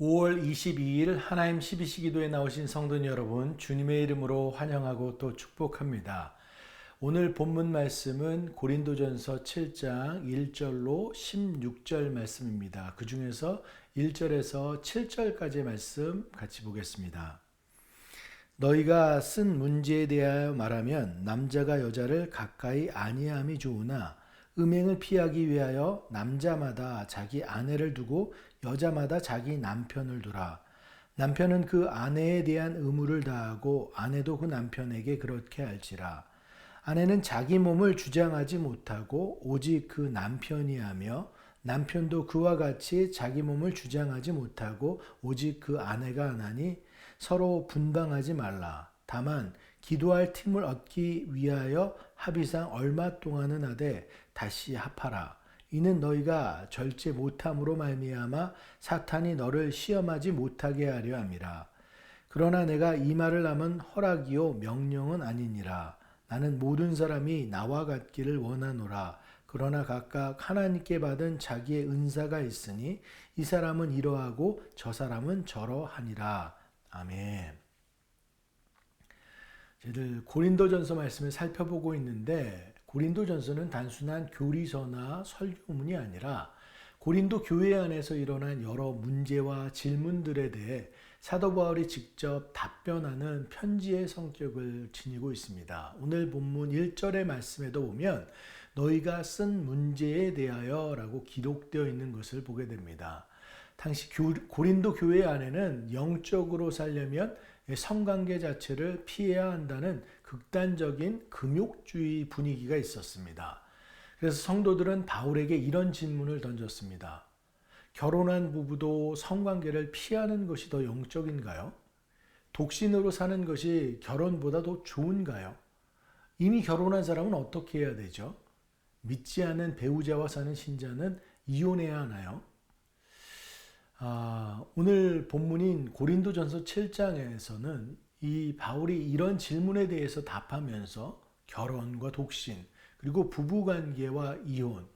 5월 22일 하나님 12시 기도에 나오신 성도님 여러분, 주님의 이름으로 환영하고 또 축복합니다. 오늘 본문 말씀은 고린도전서 7장 1절로 16절 말씀입니다. 그 중에서 1절에서 7절까지의 말씀 같이 보겠습니다. 너희가 쓴 문제에 대하여 말하면 남자가 여자를 가까이 아니함이 좋으나 음행을 피하기 위하여 남자마다 자기 아내를 두고 여자마다 자기 남편을 두라. 남편은 그 아내에 대한 의무를 다하고 아내도 그 남편에게 그렇게 할지라. 아내는 자기 몸을 주장하지 못하고 오직 그 남편이 하며 남편도 그와 같이 자기 몸을 주장하지 못하고 오직 그 아내가 하나니 서로 분방하지 말라. 다만 기도할 틈을 얻기 위하여 합의상 얼마 동안은 하되 다시 합하라. 이는 너희가 절제 못함으로 말미암아 사탄이 너를 시험하지 못하게 하려 함이라. 그러나 내가 이 말을 하면 허락이요 명령은 아니니라. 나는 모든 사람이 나와 같기를 원하노라. 그러나 각각 하나님께 받은 자기의 은사가 있으니 이 사람은 이러하고 저 사람은 저러하니라. 아멘. 저희들 고린도전서 말씀을 살펴보고 있는데 고린도전서는 단순한 교리서나 설교문이 아니라 고린도 교회 안에서 일어난 여러 문제와 질문들에 대해 사도 바울이 직접 답변하는 편지의 성격을 지니고 있습니다. 오늘 본문 1절의 말씀에도 보면 너희가 쓴 문제에 대하여 라고 기록되어 있는 것을 보게 됩니다. 당시 고린도 교회 안에는 영적으로 살려면 성관계 자체를 피해야 한다는 극단적인 금욕주의 분위기가 있었습니다. 그래서 성도들은 바울에게 이런 질문을 던졌습니다. 결혼한 부부도 성관계를 피하는 것이 더 영적인가요? 독신으로 사는 것이 결혼보다 더 좋은가요? 이미 결혼한 사람은 어떻게 해야 되죠? 믿지 않는 배우자와 사는 신자는 이혼해야 하나요? 오늘 본문인 고린도전서 7장에서는 이 바울이 이런 질문에 대해서 답하면서 결혼과 독신, 그리고 부부관계와 이혼,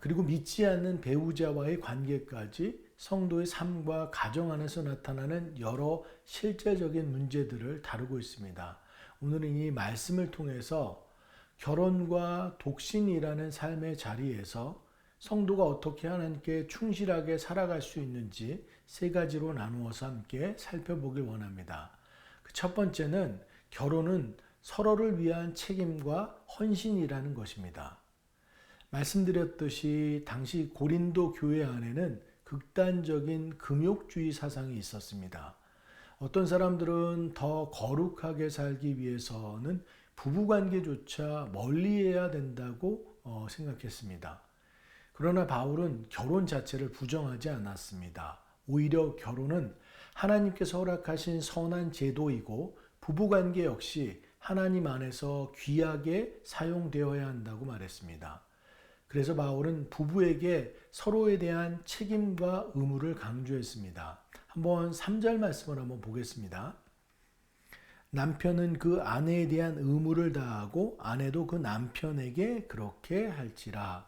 그리고 믿지 않는 배우자와의 관계까지 성도의 삶과 가정 안에서 나타나는 여러 실제적인 문제들을 다루고 있습니다. 오늘은 이 말씀을 통해서 결혼과 독신이라는 삶의 자리에서 성도가 어떻게 하나님께 충실하게 살아갈 수 있는지 세 가지로 나누어서 함께 살펴보길 원합니다. 첫 번째는 결혼은 서로를 위한 책임과 헌신이라는 것입니다. 말씀드렸듯이 당시 고린도 교회 안에는 극단적인 금욕주의 사상이 있었습니다. 어떤 사람들은 더 거룩하게 살기 위해서는 부부관계조차 멀리해야 된다고 생각했습니다. 그러나 바울은 결혼 자체를 부정하지 않았습니다. 오히려 결혼은 하나님께서 허락하신 선한 제도이고 부부관계 역시 하나님 안에서 귀하게 사용되어야 한다고 말했습니다. 그래서 바울은 부부에게 서로에 대한 책임과 의무를 강조했습니다. 한번 3절 말씀을 한번 보겠습니다. 남편은 그 아내에 대한 의무를 다하고 아내도 그 남편에게 그렇게 할지라.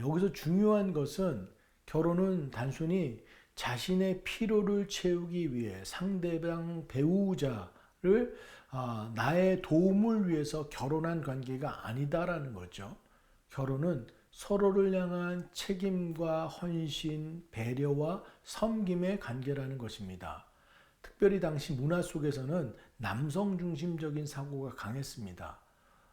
여기서 중요한 것은 결혼은 단순히 자신의 필요를 채우기 위해 상대방 배우자를 나의 도움을 위해서 결혼한 관계가 아니다라는 거죠. 결혼은 서로를 향한 책임과 헌신, 배려와 섬김의 관계라는 것입니다. 특별히 당시 문화 속에서는 남성 중심적인 사고가 강했습니다.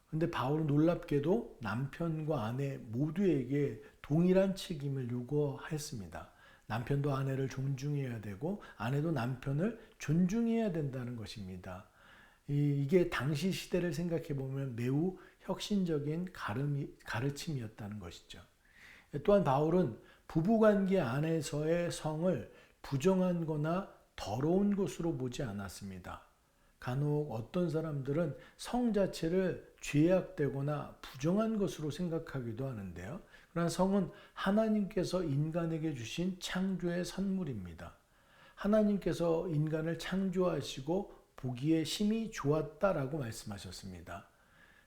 근데 바울은 놀랍게도 남편과 아내 모두에게 동일한 책임을 요구했습니다. 남편도 아내를 존중해야 되고 아내도 남편을 존중해야 된다는 것입니다. 이게 당시 시대를 생각해 보면 매우 혁신적인 가르침이었다는 것이죠. 또한 바울은 부부관계 안에서의 성을 부정한 거나 더러운 것으로 보지 않았습니다. 간혹 어떤 사람들은 성 자체를 죄악되거나 부정한 것으로 생각하기도 하는데요. 그러나 성은 하나님께서 인간에게 주신 창조의 선물입니다. 하나님께서 인간을 창조하시고 보기에 심히 좋았다라고 말씀하셨습니다.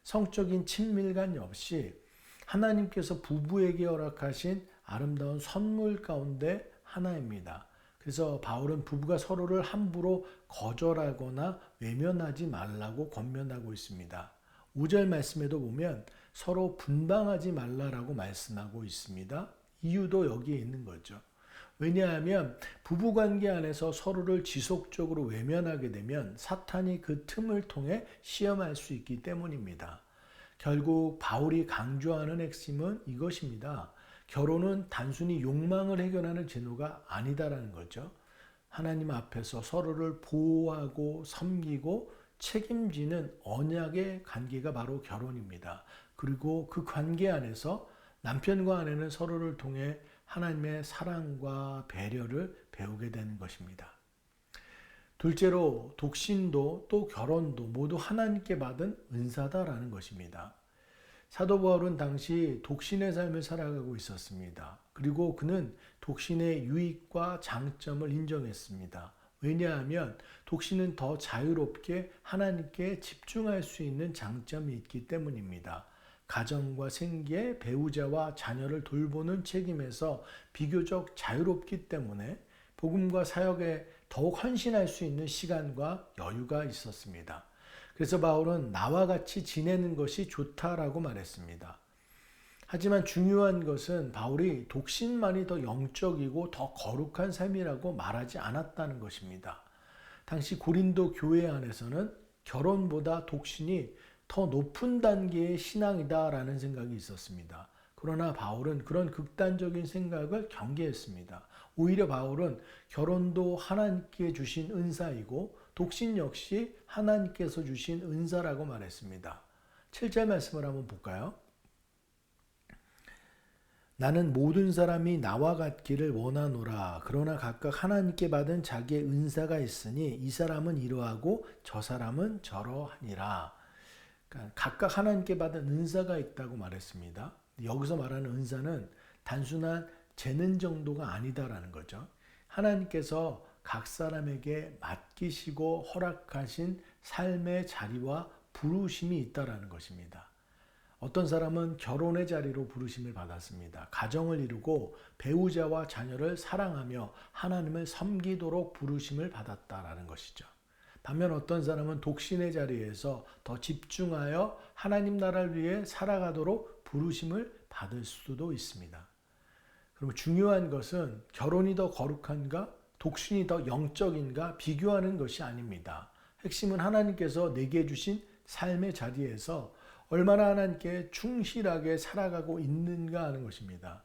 성적인 친밀감 없이 하나님께서 부부에게 허락하신 아름다운 선물 가운데 하나입니다. 그래서 바울은 부부가 서로를 함부로 거절하거나 외면하지 말라고 권면하고 있습니다. 5절 말씀에도 보면 서로 분방하지 말라라고 말씀하고 있습니다. 이유도 여기에 있는 거죠. 왜냐하면 부부관계 안에서 서로를 지속적으로 외면하게 되면 사탄이 그 틈을 통해 시험할 수 있기 때문입니다. 결국 바울이 강조하는 핵심은 이것입니다. 결혼은 단순히 욕망을 해결하는 제도가 아니다라는 거죠. 하나님 앞에서 서로를 보호하고 섬기고 책임지는 언약의 관계가 바로 결혼입니다. 그리고 그 관계 안에서 남편과 아내는 서로를 통해 하나님의 사랑과 배려를 배우게 되는 것입니다. 둘째로 독신도 또 결혼도 모두 하나님께 받은 은사다라는 것입니다. 사도 바울은 당시 독신의 삶을 살아가고 있었습니다. 그리고 그는 독신의 유익과 장점을 인정했습니다. 왜냐하면 독신은 더 자유롭게 하나님께 집중할 수 있는 장점이 있기 때문입니다. 가정과 생계, 배우자와 자녀를 돌보는 책임에서 비교적 자유롭기 때문에 복음과 사역에 더욱 헌신할 수 있는 시간과 여유가 있었습니다. 그래서 바울은 나와 같이 지내는 것이 좋다라고 말했습니다. 하지만 중요한 것은 바울이 독신만이 더 영적이고 더 거룩한 삶이라고 말하지 않았다는 것입니다. 당시 고린도 교회 안에서는 결혼보다 독신이 더 높은 단계의 신앙이다라는 생각이 있었습니다. 그러나 바울은 그런 극단적인 생각을 경계했습니다. 오히려 바울은 결혼도 하나님께 주신 은사이고 독신 역시 하나님께서 주신 은사라고 말했습니다. 7절 말씀을 한번 볼까요? 나는 모든 사람이 나와 같기를 원하노라. 그러나 각각 하나님께 받은 자기의 은사가 있으니 이 사람은 이러하고 저 사람은 저러하니라. 그러니까 각각 하나님께 받은 은사가 있다고 말했습니다. 여기서 말하는 은사는 단순한 재능 정도가 아니다라는 거죠. 하나님께서 각 사람에게 맡기시고 허락하신 삶의 자리와 부르심이 있다라는 것입니다. 어떤 사람은 결혼의 자리로 부르심을 받았습니다. 가정을 이루고 배우자와 자녀를 사랑하며 하나님을 섬기도록 부르심을 받았다라는 것이죠. 반면 어떤 사람은 독신의 자리에서 더 집중하여 하나님 나라를 위해 살아가도록 부르심을 받을 수도 있습니다. 그럼 중요한 것은 결혼이 더 거룩한가, 독신이 더 영적인가 비교하는 것이 아닙니다. 핵심은 하나님께서 내게 주신 삶의 자리에서 얼마나 하나님께 충실하게 살아가고 있는가 하는 것입니다.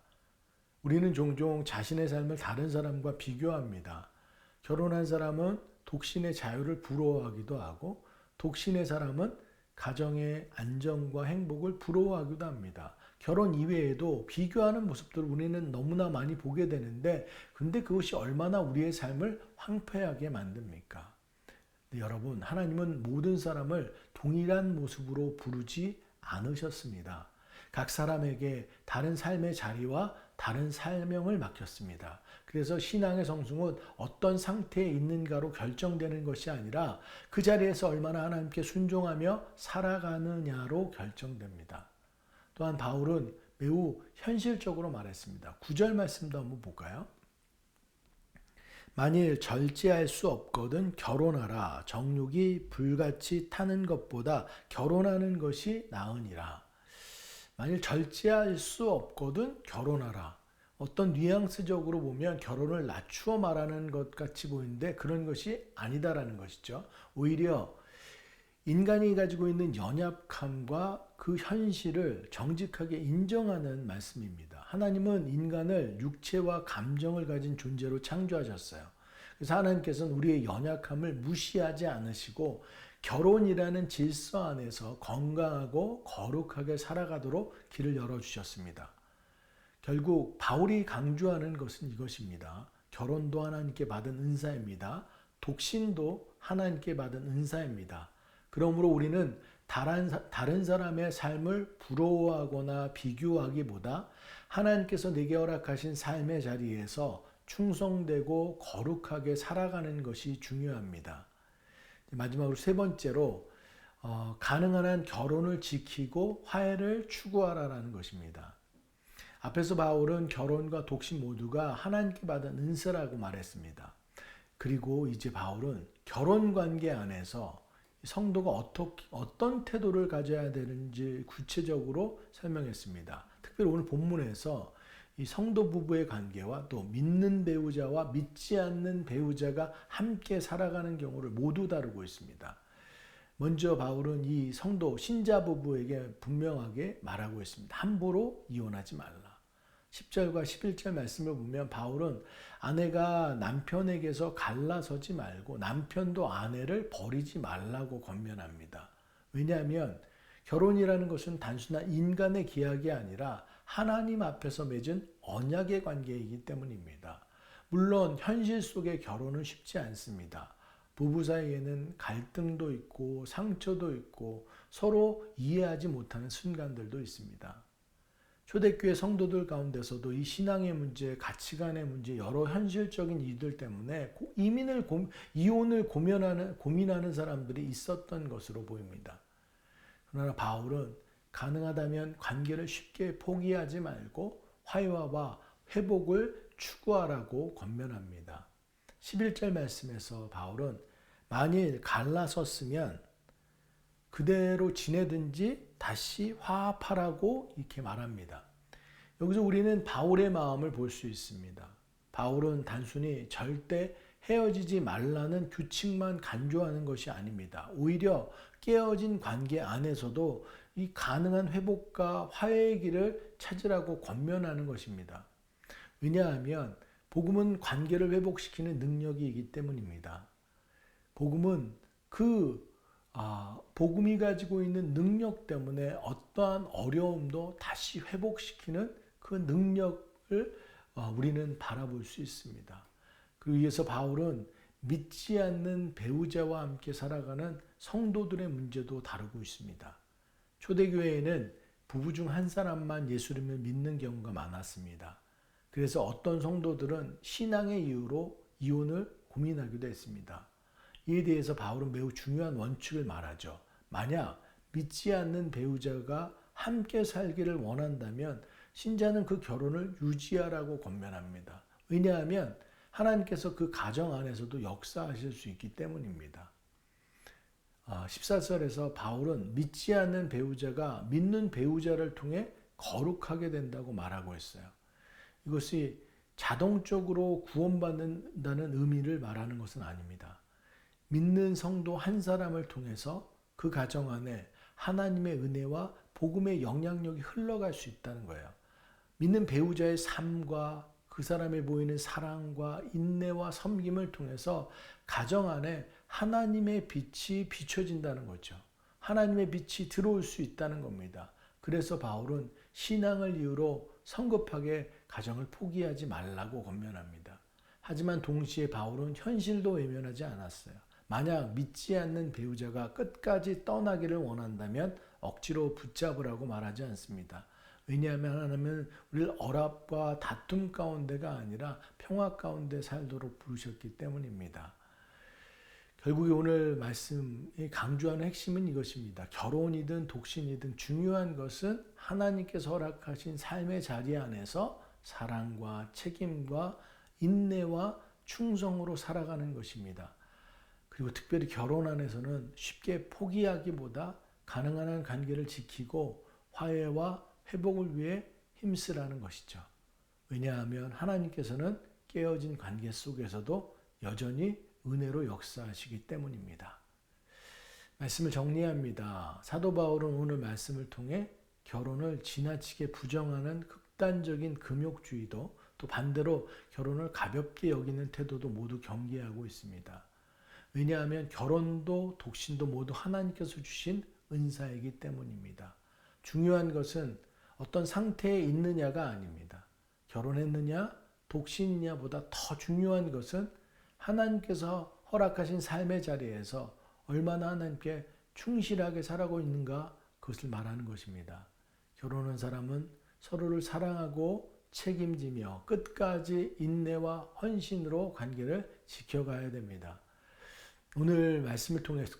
우리는 종종 자신의 삶을 다른 사람과 비교합니다. 결혼한 사람은 독신의 자유를 부러워하기도 하고 독신의 사람은 가정의 안정과 행복을 부러워하기도 합니다. 결혼 이외에도 비교하는 모습들을 우리는 너무나 많이 보게 되는데 근데 그것이 얼마나 우리의 삶을 황폐하게 만듭니까? 여러분, 하나님은 모든 사람을 동일한 모습으로 부르지 않으셨습니다. 각 사람에게 다른 삶의 자리와 다른 사명을 맡겼습니다. 그래서 신앙의 성숙은 어떤 상태에 있는가로 결정되는 것이 아니라 그 자리에서 얼마나 하나님께 순종하며 살아가느냐로 결정됩니다. 또한 바울은 매우 현실적으로 말했습니다. 9절 말씀도 한번 볼까요? 만일 절제할 수 없거든 결혼하라. 정욕이 불같이 타는 것보다 결혼하는 것이 나으니라. 만일 절제할 수 없거든 결혼하라. 어떤 뉘앙스적으로 보면 결혼을 낮추어 말하는 것 같이 보이는데 그런 것이 아니다라는 것이죠. 오히려 인간이 가지고 있는 연약함과 그 현실을 정직하게 인정하는 말씀입니다. 하나님은 인간을 육체와 감정을 가진 존재로 창조하셨어요. 그래서 하나님께서는 우리의 연약함을 무시하지 않으시고 결혼이라는 질서 안에서 건강하고 거룩하게 살아가도록 길을 열어주셨습니다. 결국 바울이 강조하는 것은 이것입니다. 결혼도 하나님께 받은 은사입니다. 독신도 하나님께 받은 은사입니다. 그러므로 우리는 다른 사람의 삶을 부러워하거나 비교하기보다 하나님께서 내게 허락하신 삶의 자리에서 충성되고 거룩하게 살아가는 것이 중요합니다. 마지막으로 세 번째로 가능한 한 결혼을 지키고 화해를 추구하라는 것입니다. 앞에서 바울은 결혼과 독신 모두가 하나님께 받은 은사라고 말했습니다. 그리고 이제 바울은 결혼 관계 안에서 성도가 어떤 태도를 가져야 되는지 구체적으로 설명했습니다. 특별히 오늘 본문에서 이 성도 부부의 관계와 또 믿는 배우자와 믿지 않는 배우자가 함께 살아가는 경우를 모두 다루고 있습니다. 먼저 바울은 이 성도 신자 부부에게 분명하게 말하고 있습니다. 함부로 이혼하지 말라. 10절과 11절 말씀을 보면 바울은 아내가 남편에게서 갈라서지 말고 남편도 아내를 버리지 말라고 권면합니다. 왜냐하면 결혼이라는 것은 단순한 인간의 계약이 아니라 하나님 앞에서 맺은 언약의 관계이기 때문입니다. 물론 현실 속의 결혼은 쉽지 않습니다. 부부 사이에는 갈등도 있고 상처도 있고 서로 이해하지 못하는 순간들도 있습니다. 초대교회 성도들 가운데서도 이 신앙의 문제, 가치관의 문제, 여러 현실적인 이유들 때문에 이혼을 고민하는 사람들이 있었던 것으로 보입니다. 그러나 바울은 가능하다면 관계를 쉽게 포기하지 말고 화해와 회복을 추구하라고 권면합니다. 11절 말씀에서 바울은 만일 갈라섰으면 그대로 지내든지 다시 화합하라고 이렇게 말합니다. 여기서 우리는 바울의 마음을 볼 수 있습니다. 바울은 단순히 절대 헤어지지 말라는 규칙만 간주하는 것이 아닙니다. 오히려 깨어진 관계 안에서도 이 가능한 회복과 화해의 길을 찾으라고 권면하는 것입니다. 왜냐하면 복음은 관계를 회복시키는 능력이기 때문입니다. 복음은 복음이 가지고 있는 능력 때문에 어떠한 어려움도 다시 회복시키는 그 능력을 우리는 바라볼 수 있습니다. 그 위해서 바울은 믿지 않는 배우자와 함께 살아가는 성도들의 문제도 다루고 있습니다. 초대교회에는 부부 중 한 사람만 예수님을 믿는 경우가 많았습니다. 그래서 어떤 성도들은 신앙의 이유로 이혼을 고민하기도 했습니다. 이에 대해서 바울은 매우 중요한 원칙을 말하죠. 만약 믿지 않는 배우자가 함께 살기를 원한다면 신자는 그 결혼을 유지하라고 권면합니다. 왜냐하면 하나님께서 그 가정 안에서도 역사하실 수 있기 때문입니다. 14절에서 바울은 믿지 않는 배우자가 믿는 배우자를 통해 거룩하게 된다고 말하고 있어요. 이것이 자동적으로 구원받는다는 의미를 말하는 것은 아닙니다. 믿는 성도 한 사람을 통해서 그 가정 안에 하나님의 은혜와 복음의 영향력이 흘러갈 수 있다는 거예요. 믿는 배우자의 삶과 그 사람에 보이는 사랑과 인내와 섬김을 통해서 가정 안에 하나님의 빛이 비춰진다는 거죠. 하나님의 빛이 들어올 수 있다는 겁니다. 그래서 바울은 신앙을 이유로 성급하게 가정을 포기하지 말라고 권면합니다. 하지만 동시에 바울은 현실도 외면하지 않았어요. 만약 믿지 않는 배우자가 끝까지 떠나기를 원한다면 억지로 붙잡으라고 말하지 않습니다. 왜냐하면 하나님은 우리를 억압과 다툼 가운데가 아니라 평화 가운데 살도록 부르셨기 때문입니다. 결국에 오늘 말씀이 강조하는 핵심은 이것입니다. 결혼이든 독신이든 중요한 것은 하나님께서 허락하신 삶의 자리 안에서 사랑과 책임과 인내와 충성으로 살아가는 것입니다. 그리고 특별히 결혼 안에서는 쉽게 포기하기보다 가능한 한 관계를 지키고 화해와 회복을 위해 힘쓰라는 것이죠. 왜냐하면 하나님께서는 깨어진 관계 속에서도 여전히 은혜로 역사하시기 때문입니다. 말씀을 정리합니다. 사도 바울은 오늘 말씀을 통해 결혼을 지나치게 부정하는 극단적인 금욕주의도 또 반대로 결혼을 가볍게 여기는 태도도 모두 경계하고 있습니다. 왜냐하면 결혼도 독신도 모두 하나님께서 주신 은사이기 때문입니다. 중요한 것은 어떤 상태에 있느냐가 아닙니다. 결혼했느냐, 독신이냐보다 더 중요한 것은 하나님께서 허락하신 삶의 자리에서 얼마나 하나님께 충실하게 살아가고 있는가 그것을 말하는 것입니다. 결혼한 사람은 서로를 사랑하고 책임지며 끝까지 인내와 헌신으로 관계를 지켜가야 됩니다. 오늘 말씀을 통해서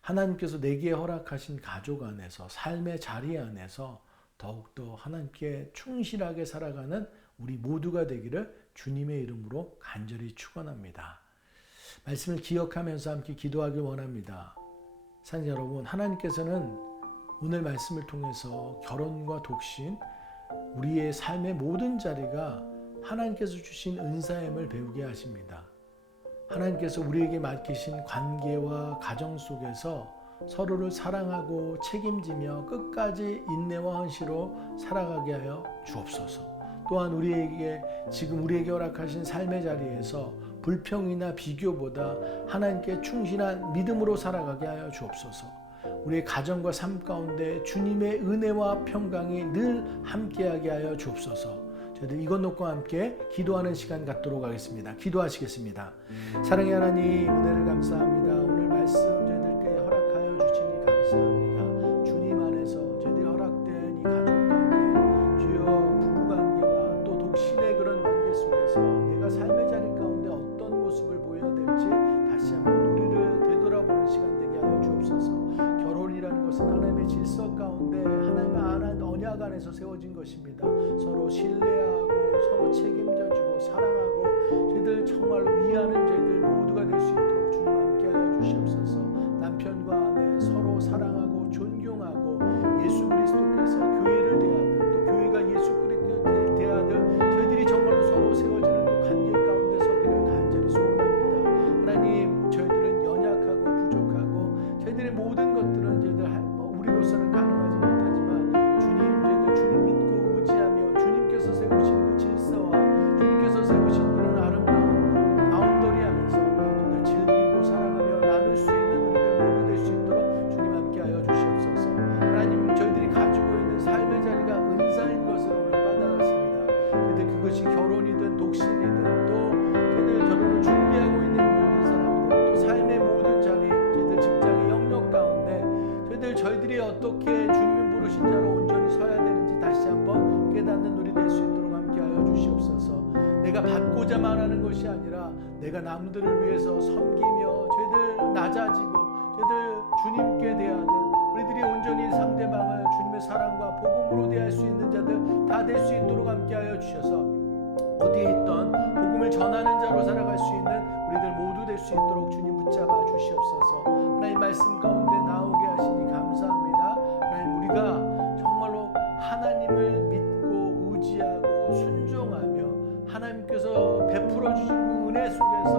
하나님께서 내게 허락하신 가족 안에서 삶의 자리 안에서 더욱더 하나님께 충실하게 살아가는 우리 모두가 되기를 주님의 이름으로 간절히 축원합니다. 말씀을 기억하면서 함께 기도하길 원합니다. 사랑하는 여러분, 하나님께서는 오늘 말씀을 통해서 결혼과 독신, 우리의 삶의 모든 자리가 하나님께서 주신 은사임을 배우게 하십니다. 하나님께서 우리에게 맡기신 관계와 가정 속에서 서로를 사랑하고 책임지며 끝까지 인내와 헌신으로 살아가게 하여 주옵소서. 또한 지금 우리에게 허락하신 삶의 자리에서 불평이나 비교보다 하나님께 충실한 믿음으로 살아가게 하여 주옵소서. 우리의 가정과 삶 가운데 주님의 은혜와 평강이 늘 함께하게 하여 주옵소서. 저희들 이것 놓고 함께 기도하는 시간 갖도록 하겠습니다. 기도하시겠습니다. 사랑의 하나님, 은혜를 감사합니다. 오늘 말씀 저희들께 허락하여 주시니 감사합니다. 주님 안에서 저희들이 허락된 이 가족 관계, 주여 부부 관계와 또 독신의 그런 관계 속에서 내가 삶의 자리 가운데 어떤 모습을 보여야 될지 다시 한번 우리를 되돌아보는 시간 되게 하여 주옵소서. 결혼이라는 것은 하나님의 질서 가운데 하나님의 언약 안에서 세워진 것입니다. 서로 신뢰하고 서로 책임져주고 사랑하고 저희들 정말로 위하는 저희들 모두가 될 수 있도록 주님 함께하여 주시옵소서. 남편과 아내 서로 사랑하고 존경하고 예수 그리스도께서 교회를 대하듯 또 교회가 예수 그리스도를 대하듯 저희들이 정말로 서로 세워지는 그 관계 가운데 서기를 간절히 소원합니다. 하나님, 저희들은 연약하고 부족하고 저희들의 모든 것들은 저희들 우리로서는 가능하지 못하지만 주님 믿고 의지하며 주님께서 세우신 그 질서와 주님께서 세우신 그런 아름다운 그 바운더리 안에서 저희들 즐기고 사랑하며 나눌 수 있는 우리들 모두 될 수 있도록 주님 함께하여 주시옵소서. 하나님, 저희들이 가지고 있는 삶의 자리가 은사인 것을 오늘 받아갔습니다. 저희들 그것이 결혼이든 독신이든 또 저희들 결혼을 준비하고 있는 모든 사람들 또 삶의 모든 자리 저희들 직장의 영역 가운데 저희들이 어떻게 주님이 부르신 자로 온전히 서야 되는지 다시 한번 깨닫는 우리 될 수 있도록 함께하여 주시옵소서. 내가 받고자만 하는 것이 아니라 내가 남들을 위해서 섬기며 저희들 낮아지고 저희들 주님께 대하듯 우리들이 온전히 상대방을 주님의 사랑과 복음으로 대할 수 있는 자들 다 될 수 있도록 함께하여 주셔서 어디에 있던 복음을 전하는 자로 살아갈 수 있는 우리들 모두 될 수 있도록 주님 붙잡아 주시옵소서. 하나님 말씀 가운데 나오게 하시니 감사합니다. 하나님, 우리가 정말로 하나님을 믿고 의지하고 순종하며 하나님께서 베풀어 주신 그 은혜 속에서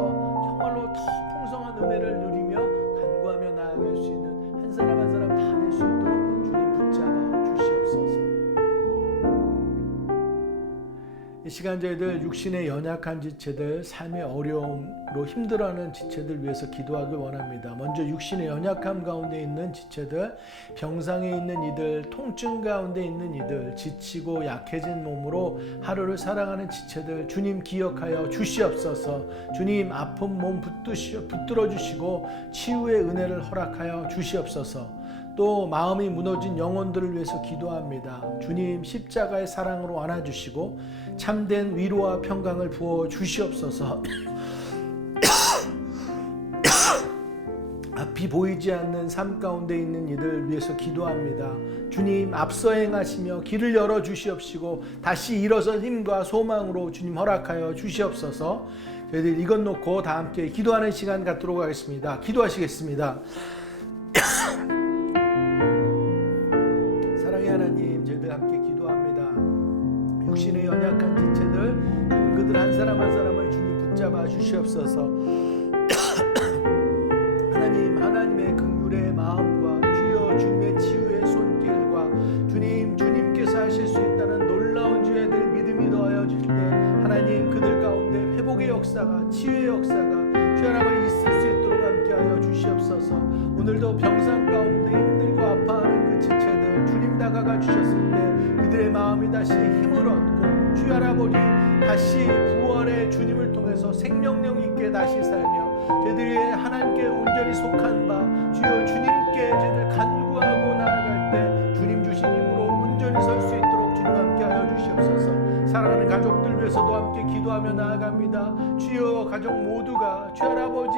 정말로 더 풍성한 은혜를 누리며 간구하며 나아갈 수 있는 한 사람 한 사람 다 될 수 있도록 주님 붙잡아 주시옵소서. 이 시간 저희들 육신의 연약한 지체들, 삶의 어려움으로 힘들어하는 지체들 위해서 기도하길 원합니다. 먼저 육신의 연약함 가운데 있는 지체들, 병상에 있는 이들, 통증 가운데 있는 이들, 지치고 약해진 몸으로 하루를 살아가는 지체들 주님 기억하여 주시옵소서. 주님 아픈 몸 붙들어 주시고 치유의 은혜를 허락하여 주시옵소서. 또 마음이 무너진 영혼들을 위해서 기도합니다. 주님 십자가의 사랑으로 안아주시고 참된 위로와 평강을 부어 주시옵소서. 앞이 보이지 않는 삶 가운데 있는 이들 위해서 기도합니다. 주님 앞서 행하시며 길을 열어 주시옵시고 다시 일어선 힘과 소망으로 주님 허락하여 주시옵소서. 저희들 이것 놓고 다 함께 기도하는 시간 갖도록 하겠습니다. 기도하시겠습니다. 사랑의 하나님, 저희들 함께 기도합니다. 육신의 연약한 지체들 주님 그들 한 사람 한 사람을 주님 붙잡아 주시옵소서. 하나님의 긍휼의 마음과 주여 주님의 치유의 손길과 주님께서 하실 수 있다는 놀라운 주의들 믿음이 더하여 주실 때 하나님 그들 가운데 회복의 역사가 치유의 역사가 주 하나님 있을 수 있도록 함께하여 주시옵소서. 오늘도 병상 가운데 힘들고 아파하는 그 지체들 주님 다가가 주셨을 때 그들의 마음이 다시 힘을 얻고 주 할아버지 다시 부활의 주님을 통해서 생명력 있게 다시 살며 저희들이 하나님께 온전히 속한 바 주여 주님께 저희들 간구하고 나아갈 때 주님 주신 힘으로 온전히 설 수 있도록 주님 함께 하여 주시옵소서. 사랑하는 가족들 위해서도 함께 기도하며 나아갑니다. 주여 가족 모두가 주 할아버지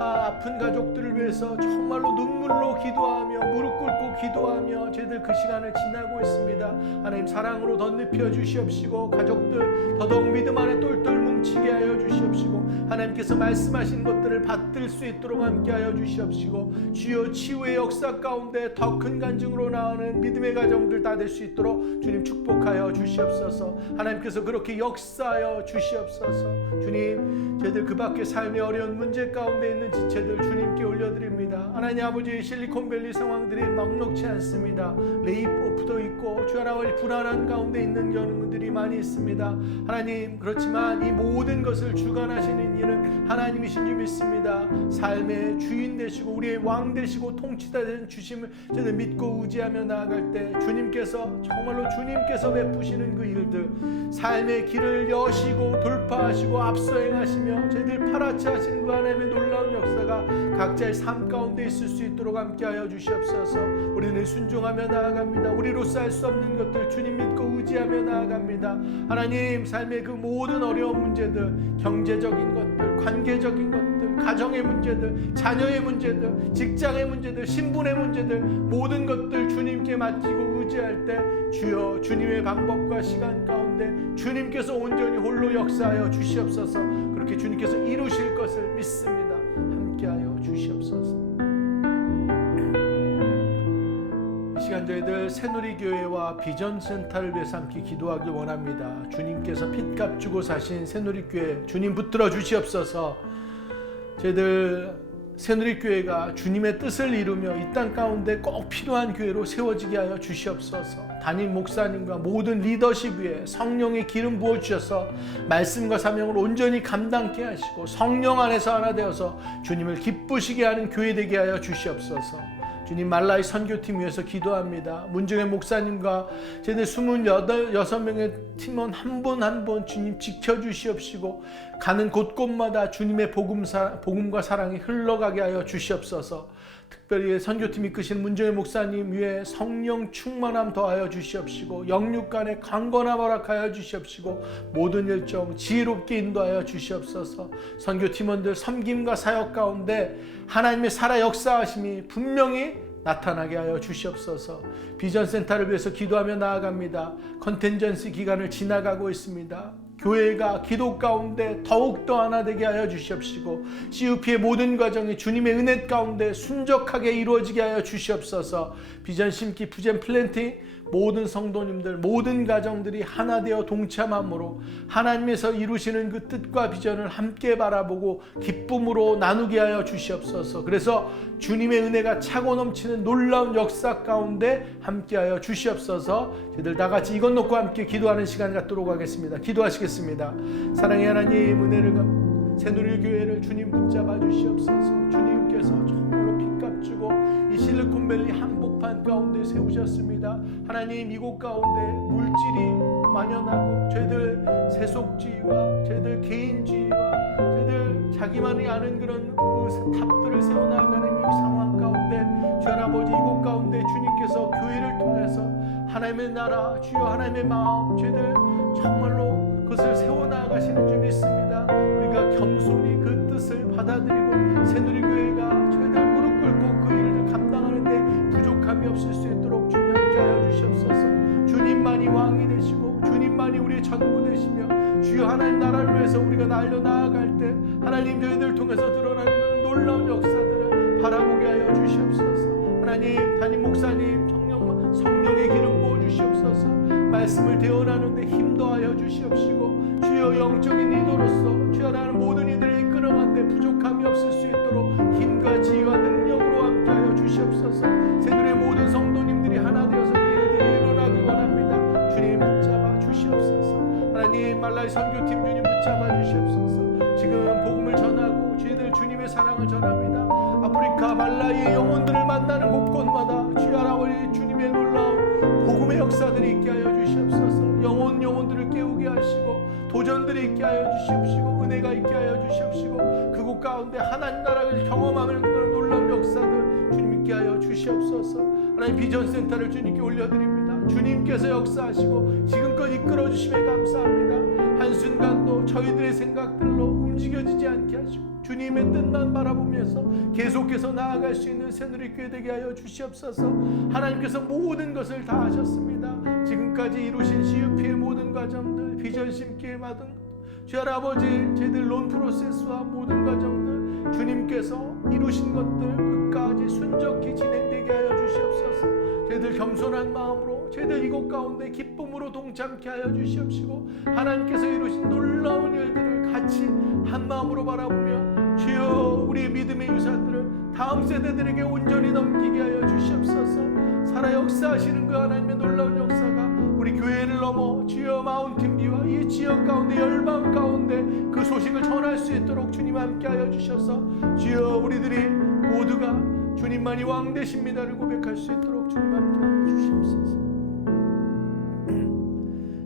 아픈 가족들을 위해서 정말로 눈물로 기도하며 무릎 꿇고 기도하며 저희들 그 시간을 지나고 있습니다. 하나님 사랑으로 덧입혀 주시옵시고 가족들 더더욱 믿음 안에 똘똘 뭉치게 하여 주시옵시고 하나님께서 말씀하신 것들을 받들 수 있도록 함께하여 주시옵시고 주여 치유의 역사 가운데 더 큰 간증으로 나오는 믿음의 가정들 다 될 수 있도록 주님 축복하여 주시옵소서. 하나님께서 그렇게 역사하여 주시옵소서. 주님 저희들 그 밖에 삶의 어려운 문제 가운데 있는 지체들 주님께 올려드립니다. 하나님 아버지 실리콘밸리 상황들이 막록치 않습니다. 레이오프도 있고 주 하나님 불안한 가운데 있는 경우들이 많이 있습니다. 하나님 그렇지만 이 모든 것을 주관하시는 이는 하나님이신 줄 믿습니다. 삶의 주인 되시고 우리의 왕 되시고 통치자 되는 주심을 저희들 믿고 의지하며 나아갈 때 주님께서 정말로 주님께서 베푸시는 그 일들 삶의 길을 여시고 돌파하시고 앞서 행하시며 저희들 파랗게 하시는 그 하나님의 놀라운 역사가 각자의 삶 가운데 있을 수 있도록 함께하여 주시옵소서. 우리는 순종하며 나아갑니다. 우리로서 할 수 없는 것들 주님 믿고 의지하며 나아갑니다. 하나님 삶의 그 모든 어려운 문제들 경제적인 것들 관계적인 것들 가정의 문제들 자녀의 문제들 직장의 문제들 신분의 문제들 모든 것들 주님께 맡기고 의지할 때 주여 주님의 방법과 시간 가운데 주님께서 온전히 홀로 역사하여 주시옵소서. 그렇게 주님께서 이루실 것을 믿습니다. 함께하여 주시옵소서. 이 시간 저희들 새누리교회와 비전센터를 위해서 함께 기도하길 원합니다. 주님께서 핏값 주고 사신 새누리교회 주님 붙들어 주시옵소서. 저희들 새누리교회가 주님의 뜻을 이루며 이 땅 가운데 꼭 필요한 교회로 세워지게 하여 주시옵소서. 담임 목사님과 모든 리더십 위에 성령의 기름 부어주셔서 말씀과 사명을 온전히 감당케 하시고 성령 안에서 하나 되어서 주님을 기쁘시게 하는 교회 되게 하여 주시옵소서. 주님 말라이 선교팀 위해서 기도합니다. 문정현 목사님과 저희들 26명의 팀원 한 분 한 분 주님 지켜주시옵시고 가는 곳곳마다 주님의 복음과 사랑이 흘러가게 하여 주시옵소서. 특별히 선교팀 이끄신 문정현 목사님 위에 성령 충만함 더하여 주시옵시고 영육간에 강건함 허락하여 주시옵시고 모든 일정 지혜롭게 인도하여 주시옵소서. 선교팀원들 섬김과 사역 가운데 하나님의 살아 역사하심이 분명히 나타나게 하여 주시옵소서. 비전센터를 위해서 기도하며 나아갑니다. 컨텐전시 기간을 지나가고 있습니다. 교회가 기도 가운데 더욱더 하나 되게 하여 주시옵시고 CUP의 모든 과정이 주님의 은혜 가운데 순적하게 이루어지게 하여 주시옵소서. 비전 심기 비전 플랜팅 모든 성도님들 모든 가정들이 하나 되어 동참함으로 하나님께서 이루시는 그 뜻과 비전을 함께 바라보고 기쁨으로 나누게 하여 주시옵소서. 그래서 주님의 은혜가 차고 넘치는 놀라운 역사 가운데 함께 하여 주시옵소서. 저희들 다 같이 이것 놓고 함께 기도하는 시간 갖도록 하겠습니다. 기도하시겠습니다. 사랑의 하나님 은혜를 새누리교회를 주님 붙잡아 주시옵소서. 주님께서 정말로 핏값 주고 이 실리콘밸리 한복판 가운데 세우셨습니다. 하나님 이곳 가운데 물질이 만연하고 저희들 세속주의와 저희들 개인주의와 저희들 자기만이 아는 그런 탑들을 세워나가는 이 상황 가운데 주여 아버지 이곳 가운데 주님께서 교회를 통해서 하나님의 나라 주여 하나님의 마음 저희들 정말로 그것을 세워나가시는 줄 믿습니다. 우리가 겸손히 그 뜻을 받아들이고 새누리교회가 저희들 무릎 꿇고 그 일을 감당하는데 부족함이 없을 수 있도록 주님 함께 하여 주시옵소서. 주님만이 왕이 되시고 주님만이 우리의 전부 되시며 주여 하나님 나라를 위해서 우리가 날려나아갈 때 하나님 저희들 통해서 드러나는 놀라운 역사들을 바라보게 하여 주시옵소서. 하나님 담임 목사님 성령의 기름 부어주시옵소서. 말씀을 대언하는데 힘 더하여 주시옵시고 주여 영적인 리더로서 주여 나는 모든 이들을 이끌어가는데 부족함이 없을 수 있도록 힘과 지혜와 능력으로 함께하여 주시옵소서. 새누리의 모든 성도님들이 하나 되어서 그 일을 일어나기 원합니다. 주님 붙잡아 주시옵소서. 하나님 말라의 선교팀 주님 붙잡아 주시옵소서. 지금 복음을 전하고 저희들 주님의 사랑을 전합니다. 아프리카 말라이의 영혼들을 만나는 곳곳마다 주여 아버지 주님의 놀라운 복음의 역사들이 있게 하여 주시옵소서. 영혼들을 깨우게 하시고 도전들이 있게 하여 주시옵시고 은혜가 있게 하여 주시옵시고 그곳 가운데 하나님 나라를 경험하는 그런 놀라운 역사들 주님 있게 하여 주시옵소서. 하나님 비전센터를 주님께 올려드립니다. 주님께서 역사하시고 지금껏 이끌어 주심에 감사합니다. 한순간도 생각들로 저희들의 생각들로 움직여지지 않게 하시고 주님의 뜻만 바라보면서 계속해서 나아갈 수 있는 새누리교회 되게 하여 주시옵소서. 하나님께서 모든 것을 다 하셨습니다. 지금까지 이루신 CUP의 모든 과정들, 비전 심기의 모든 주 아버지 저희들 론 프로세스와 모든 과정들 주님께서 이루신 것들 끝까지 순적히 진행되게 하여 주시옵소서. 저희들 겸손한 마음으로 저희들 이곳 가운데 기쁨으로 동참케 하여 주시옵시고 하나님께서 이루신 놀라운 일들을 같이 한 마음으로 바라보며 주여 우리의 믿음의 유산들을 다음 세대들에게 온전히 넘기게 하여 주시옵소서. 살아 역사하시는 그 하나님의 놀라운 역사가 우리 교회를 넘어 주여 마운틴비와 이 지역 가운데 열방 가운데 그 소식을 전할 수 있도록 주님 함께 하여 주셔서 주여 우리들이 모두가 주님만이 왕 되십니다를 고백할 수 있도록 주님 함께 하여 주시옵소서.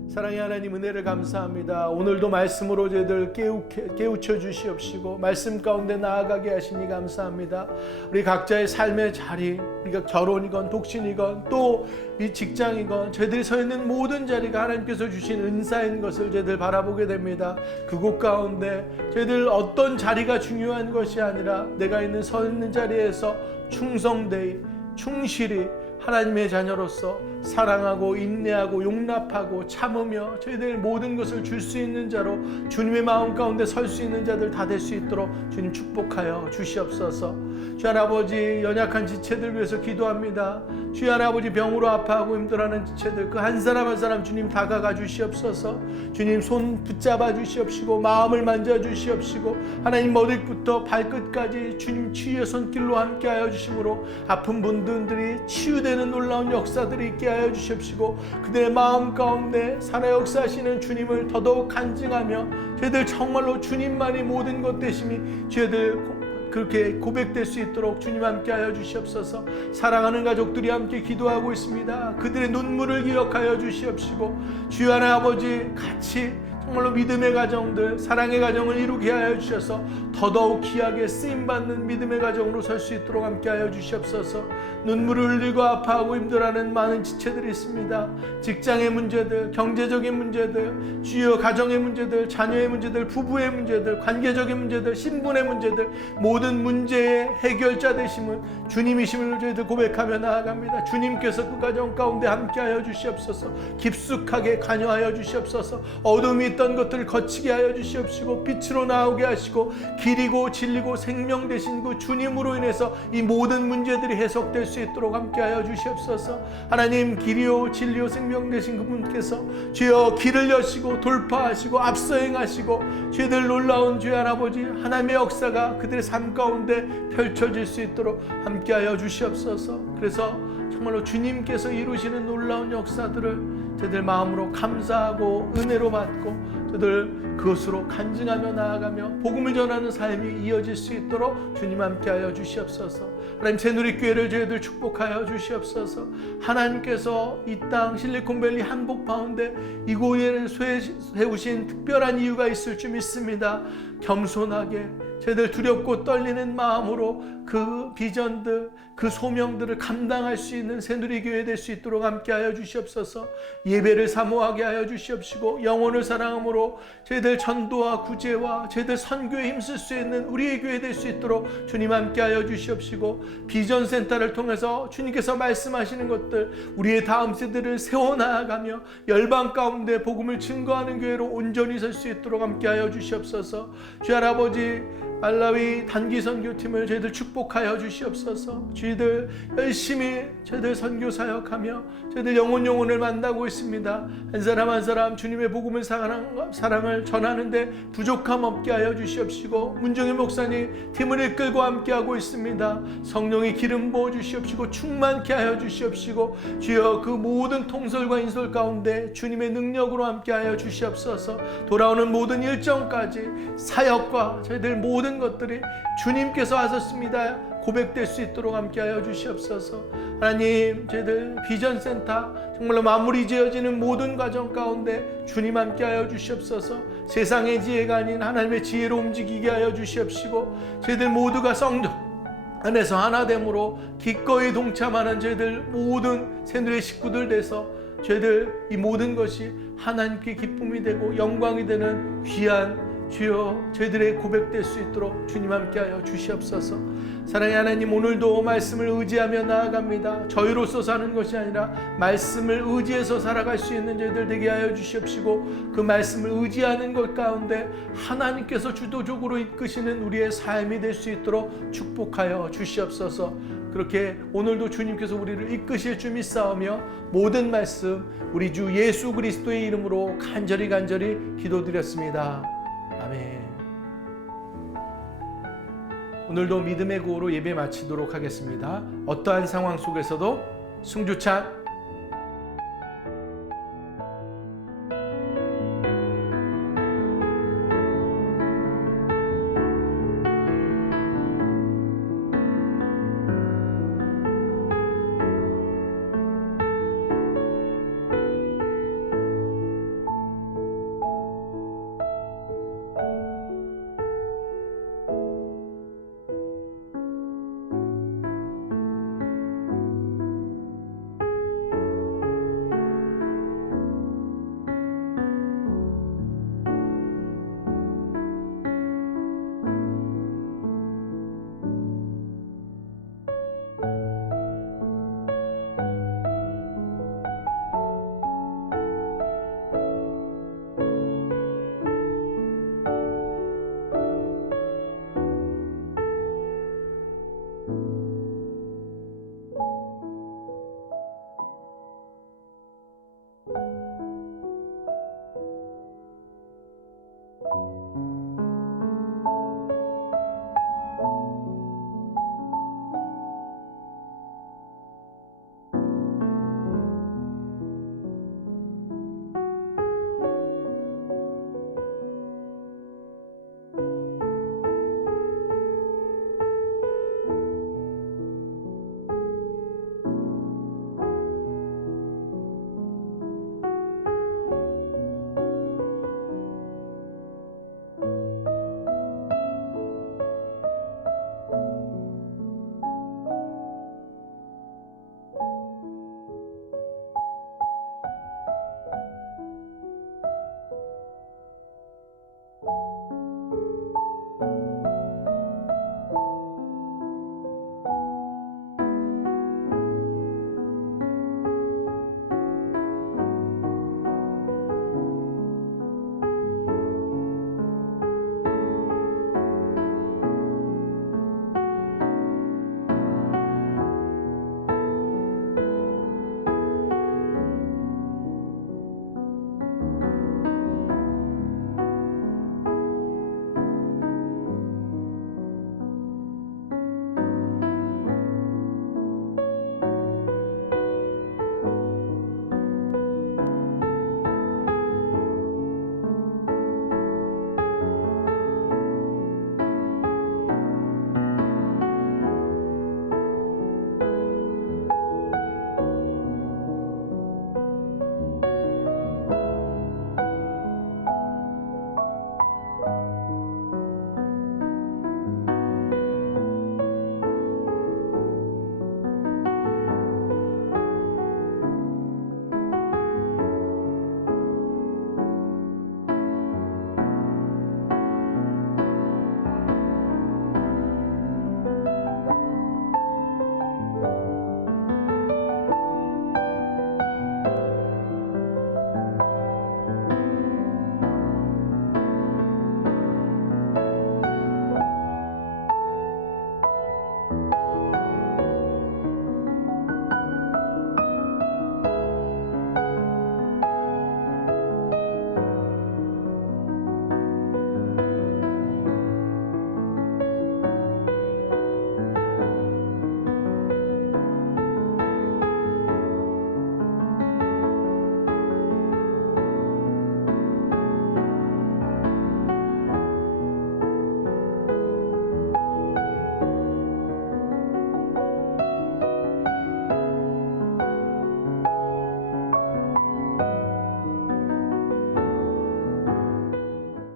사랑의 하나님 은혜를 감사합니다. 오늘도 말씀으로 저희들 깨우쳐 주시옵시고 말씀 가운데 나아가게 하시니 감사합니다. 우리 각자의 삶의 자리, 우리가 결혼이건 독신이건 또 이 직장이건 저희들이 서 있는 모든 자리가 하나님께서 주신 은사인 것을 저희들 바라보게 됩니다. 그곳 가운데 저희들 어떤 자리가 중요한 것이 아니라 내가 서 있는 자리에서 충성되이 충실히 하나님의 자녀로서 사랑하고 인내하고 용납하고 참으며 저희들 모든 것을 줄 수 있는 자로 주님의 마음 가운데 설 수 있는 자들 다 될 수 있도록 주님 축복하여 주시옵소서. 주 아버지 연약한 지체들 위해서 기도합니다. 주 아버지 병으로 아파하고 힘들어하는 지체들 그 한 사람 한 사람 주님 다가가 주시옵소서. 주님 손 붙잡아 주시옵시고 마음을 만져 주시옵시고 하나님 머리부터 발끝까지 주님 치유의 손길로 함께하여 주심으로 아픈 분들이 치유되는 놀라운 역사들이 있게 하여 주시옵시고 그들의 마음 가운데 살아 역사하시는 주님을 더더욱 간증하며 저희들 정말로 주님만이 모든 것 되심이 저희들 그렇게 고백될 수 있도록 주님 함께 하여 주시옵소서. 사랑하는 가족들이 함께 기도하고 있습니다. 그들의 눈물을 기억하여 주시옵시고 주여 하나님 아버지 같이 정말로 믿음의 가정들 사랑의 가정을 이루게 하여 주셔서 더더욱 귀하게 쓰임받는 믿음의 가정으로 설 수 있도록 함께 하여 주시옵소서. 눈물을 흘리고 아파하고 힘들어하는 많은 지체들이 있습니다. 직장의 문제들, 경제적인 문제들, 주요 가정의 문제들, 자녀의 문제들, 부부의 문제들, 관계적인 문제들, 신분의 문제들 모든 문제의 해결자 되심은 주님이심을 저희들 고백하며 나아갑니다. 주님께서 그 가정 가운데 함께 하여 주시옵소서. 깊숙하게 관여하여 주시옵소서. 어둠이 있던 것들을 거치게 하여 주시옵시고 빛으로 나오게 하시고 길이고 진리고 생명 되신 그 주님으로 인해서 이 모든 문제들이 해석될 수 있도록 함께하여 주시옵소서. 하나님 길이요 진리요 생명 되신 그분께서 주여 길을 여시고 돌파하시고 앞서 행하시고 저희들 놀라운 주의 아버지 하나님의 역사가 그들의 삶 가운데 펼쳐질 수 있도록 함께하여 주시옵소서. 그래서 정말로 주님께서 이루시는 놀라운 역사들을 저희들 마음으로 감사하고 은혜로 받고 저희들 그것으로 간증하며 나아가며 복음을 전하는 삶이 이어질 수 있도록 주님 함께하여 주시옵소서. 하나님 새누리교회를 저희들 축복하여 주시옵소서. 하나님께서 이 땅 실리콘밸리 한복파운데 이곳에 세우신 특별한 이유가 있을 줄 믿습니다. 겸손하게 저희들 두렵고 떨리는 마음으로 그 비전들 그 소명들을 감당할 수 있는 새누리교회 될 수 있도록 함께하여 주시옵소서. 예배를 사모하게 하여 주시옵시고 영혼을 사랑함으로 저희들 전도와 구제와 저희들 선교에 힘쓸 수 있는 우리의 교회 될 수 있도록 주님 함께하여 주시옵시고 비전센터를 통해서 주님께서 말씀하시는 것들 우리의 다음 세대를 세워나가며 열방 가운데 복음을 증거하는 교회로 온전히 설 수 있도록 함께하여 주시옵소서. 주 아버지 말라위 단기 선교팀을 저희들 축복하여 주시옵소서. 저희들 열심히 저희들 선교 사역하며 저희들 영혼을 만나고 있습니다. 한 사람 한 사람 주님의 복음을 사랑을 전하는데 부족함 없게 하여 주시옵시고 문정희 목사님 팀을 이끌고 함께하고 있습니다. 성령의 기름 부어 주시옵시고 충만케 하여 주시옵시고 주여 그 모든 통솔과 인솔 가운데 주님의 능력으로 함께하여 주시옵소서. 돌아오는 모든 일정까지 사역과 저희들 모든 것들이 주님께서 하셨습니다 고백될 수 있도록 함께하여 주시옵소서. 하나님 저희들 비전센터 정말로 마무리 지어지는 모든 과정 가운데 주님 함께하여 주시옵소서. 세상의 지혜가 아닌 하나님의 지혜로 움직이게 하여 주시옵시고 저희들 모두가 성령 안에서 하나됨으로 기꺼이 동참하는 저희들 모든 새누리의 식구들 돼서 저희들 이 모든 것이 하나님께 기쁨이 되고 영광이 되는 귀한 주여 저희들의 고백될 수 있도록 주님 함께하여 주시옵소서. 사랑의 하나님, 오늘도 말씀을 의지하며 나아갑니다. 저희로서 사는 것이 아니라 말씀을 의지해서 살아갈 수 있는 저희들 되게 하여 주시옵시고, 그 말씀을 의지하는 것 가운데 하나님께서 주도적으로 이끄시는 우리의 삶이 될 수 있도록 축복하여 주시옵소서. 그렇게 오늘도 주님께서 우리를 이끄실 줄 믿사오며 모든 말씀 우리 주 예수 그리스도의 이름으로 간절히 기도드렸습니다. 아멘. 오늘도 믿음의 구호로 예배 마치도록 하겠습니다. 어떠한 상황 속에서도 승주찬